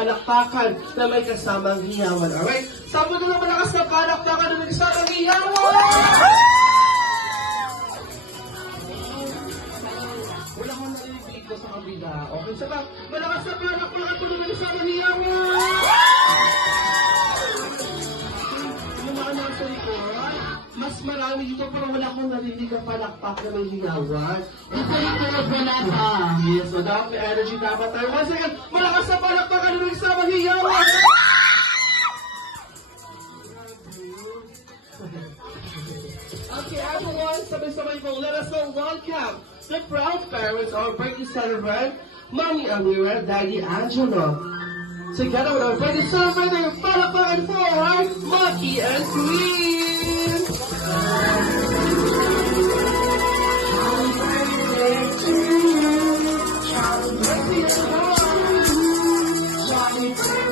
palakpakan na may kasamang hiyawan. Alright? Sabi ko na malakas na palakpakan na may kasamang hiyawan! Wala akong narinig ko sa kabila. Okay, saka malakas na palakpakan na may kasamang hiyawan! Yung mga nasa likod, mas marami dito pero wala akong narinig ang palakpak na may hiyawan. Dito likod, wala pa. Yes, madami may energy dapat tayo. Once again, malakas na palakpakan na may kasamang hiyawan! Okay, everyone, sabay-sabay po, let us go welcome the proud parents of our birthday celebrant, Mommy Amira, Daddy Angelo. Together with our birthday celebrator, palakpakan for Maki and Queen! Happy birthday to you! Happy birthday!